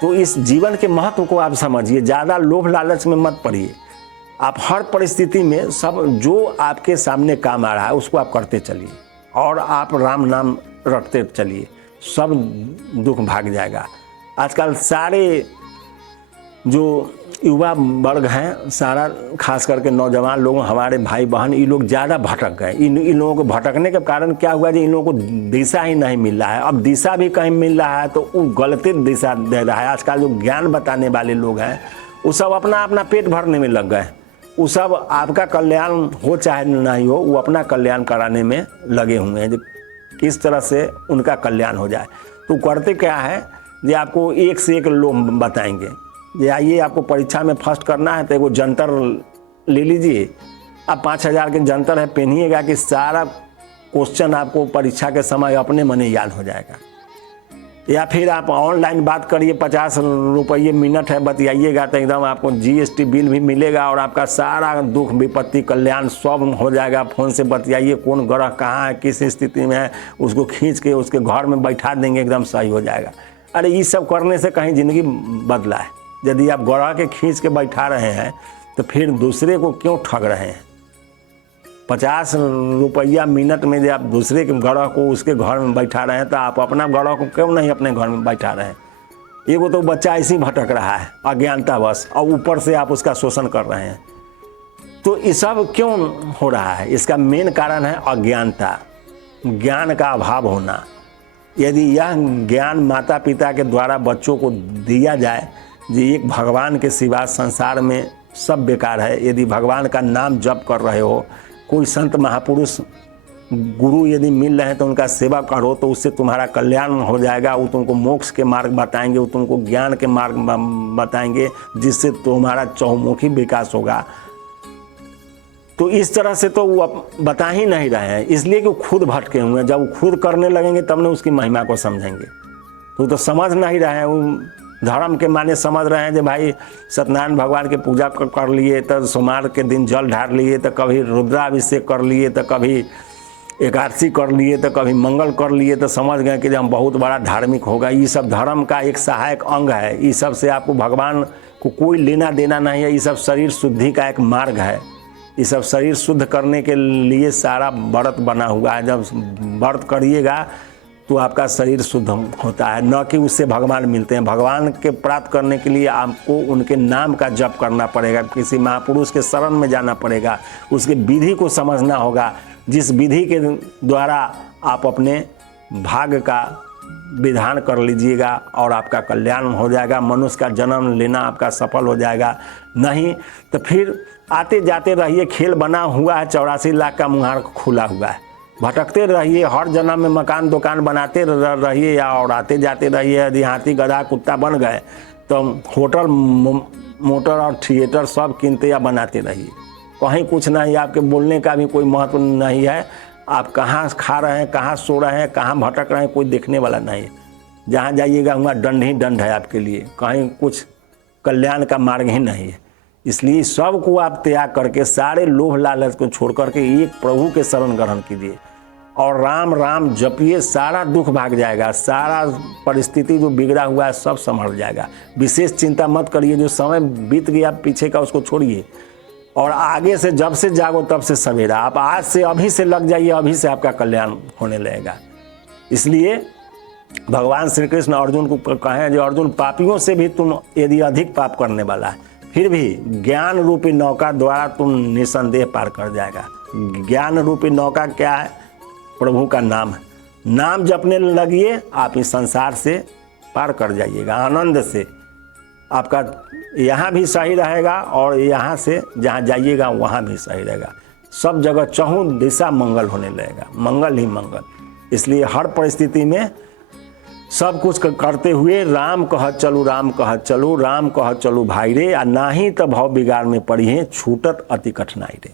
तो इस जीवन के महत्व को आप समझिए, ज़्यादा लोभ लालच में मत पड़िए। आप हर परिस्थिति में सब जो आपके सामने काम आ रहा है उसको आप करते चलिए और आप राम नाम रटते चलिए, सब दुख भाग जाएगा। आजकल सारे जो युवा वर्ग हैं, सारा खास करके नौजवान लोग, हमारे भाई बहन, ये लोग ज़्यादा भटक गए। इन लोगों को भटकने के कारण क्या हुआ जी, इन लोगों को दिशा ही नहीं मिल रहा है। अब दिशा भी कहीं मिल रहा है तो वो गलत दिशा दे रहा है। आजकल जो ज्ञान बताने वाले लोग हैं वो सब अपना अपना पेट भरने में लग गए। वो सब आपका कल्याण हो चाहे नहीं हो, वो अपना कल्याण कराने में लगे हुए हैं, जो किस तरह से उनका कल्याण हो जाए। तो करते क्या है जी, आपको एक से एक लोग बताएंगे। ये आइए, आपको परीक्षा में फर्स्ट करना है तो एगो जंतर ले लीजिए, आप 5,000 के जंतर है, पहनिएगा कि सारा क्वेश्चन आपको परीक्षा के समय अपने मन याद हो जाएगा। या फिर आप ऑनलाइन बात करिए, 50 रुपये मिनट है, बतियाइएगा तो एकदम आपको GST बिल भी मिलेगा और आपका सारा दुख विपत्ति कल्याण सब हो जाएगा। फ़ोन से बतियाइए, कौन ग्रह कहाँ है, किस स्थिति में है, उसको खींच के उसके घर में बैठा देंगे, एकदम सही हो जाएगा। अरे ये सब करने से कहीं ज़िंदगी बदला है? यदि आप ग्रह के खींच के बैठा रहे हैं तो फिर दूसरे को क्यों ठग रहे हैं? 50 रुपया मिनट में जब आप दूसरे के ग्रह को उसके घर में बैठा रहे हैं तो आप अपना ग्रह को क्यों नहीं अपने घर में बैठा रहे हैं? एगो तो बच्चा ऐसे ही भटक रहा है अज्ञानता बस, और ऊपर से आप उसका शोषण कर रहे हैं। तो ये सब क्यों हो रहा है? इसका मेन कारण है अज्ञानता, ज्ञान का अभाव होना। यदि यह ज्ञान माता पिता के द्वारा बच्चों को दिया जाए जी, एक भगवान के सिवा संसार में सब बेकार है। यदि भगवान का नाम जप कर रहे हो, कोई संत महापुरुष गुरु यदि मिल रहे हैं तो उनका सेवा करो, तो उससे तुम्हारा कल्याण हो जाएगा। वो तुमको मोक्ष के मार्ग बताएंगे, वो तुमको ज्ञान के मार्ग बताएंगे, जिससे तुम्हारा चहुमुखी विकास होगा। तो इस तरह से तो वो बता ही नहीं रहे हैं, इसलिए कि वो खुद भटके हुए हैं। जब वो खुद करने लगेंगे तब न उसकी महिमा को समझेंगे। तो समझ नहीं रहे हैं। वो धर्म के माने समझ रहे हैं कि भाई सत्यनारायण भगवान के पूजा कर लिए तो सोमवार के दिन जल ढार लिए, तो कभी रुद्राभिषेक कर लिए, तो कभी एकादशी कर लिए, तो कभी मंगल कर लिए, तो समझ गए कि हम बहुत बड़ा धार्मिक होगा। ये सब धर्म का एक सहायक अंग है। ये सब से आपको भगवान को कोई लेना देना नहीं है। ये सब शरीर शुद्धि का एक मार्ग है। ये सब शरीर शुद्ध करने के लिए सारा व्रत बना हुआ है। जब व्रत करिएगा तो आपका शरीर शुद्ध होता है, न कि उससे भगवान मिलते हैं। भगवान के प्राप्त करने के लिए आपको उनके नाम का जप करना पड़ेगा, किसी महापुरुष के शरण में जाना पड़ेगा, उसके विधि को समझना होगा, जिस विधि के द्वारा आप अपने भाग्य का विधान कर लीजिएगा और आपका कल्याण हो जाएगा। मनुष्य का जन्म लेना आपका सफल हो जाएगा। नहीं तो फिर आते जाते रहिए, खेल बना हुआ है, 84 लाख का मुहार खुला हुआ है। भटकते रहिए, हर जन्म में मकान दुकान बनाते रहिए और आते जाते रहिए। यदि हाथी गधा कुत्ता बन गए तो होटल मोटर और थिएटर सब किनते या बनाते रहिए। कहीं कुछ नहीं, आपके बोलने का भी कोई महत्व नहीं है। आप कहाँ खा रहे हैं, कहाँ सो रहे हैं, कहाँ भटक रहे हैं, कोई देखने वाला नहीं है। जहाँ जाइएगा वहाँ दंड ही दंड है आपके लिए, कहीं कुछ कल्याण का मार्ग ही नहीं है। इसलिए सब को आप त्याग करके, सारे लोभ लालच को छोड़ करके एक प्रभु के शरण ग्रहण कीजिए और राम राम जपिए, सारा दुख भाग जाएगा। सारा परिस्थिति जो बिगड़ा हुआ है सब संभल जाएगा। विशेष चिंता मत करिए, जो समय बीत गया पीछे का उसको छोड़िए और आगे से जब से जागो तब से सवेरा। आप आज से अभी से लग जाइए, अभी से आपका कल्याण होने लगेगा। इसलिए भगवान श्री कृष्ण अर्जुन को कहें, जो अर्जुन पापियों से भी तुम यदि अधिक पाप करने वाला है, फिर भी ज्ञान रूपी नौका द्वारा तुम निसंदेह पार कर जाएगा। ज्ञान रूपी नौका क्या है? प्रभु का नाम है। नाम जपने लगिए, आप इस संसार से पार कर जाइएगा आनंद से। आपका यहाँ भी सही रहेगा और यहाँ से जहाँ जाइएगा वहाँ भी सही रहेगा। सब जगह चहुँ दिशा मंगल होने लगेगा, मंगल ही मंगल। इसलिए हर परिस्थिति में सब कुछ करते हुए राम कहत चलू, राम कहत चलू, राम कहत चलू भाई रे, आ नाही तो भव बिगाड़ में पड़ी है, छूटत अति कठिनाई रे।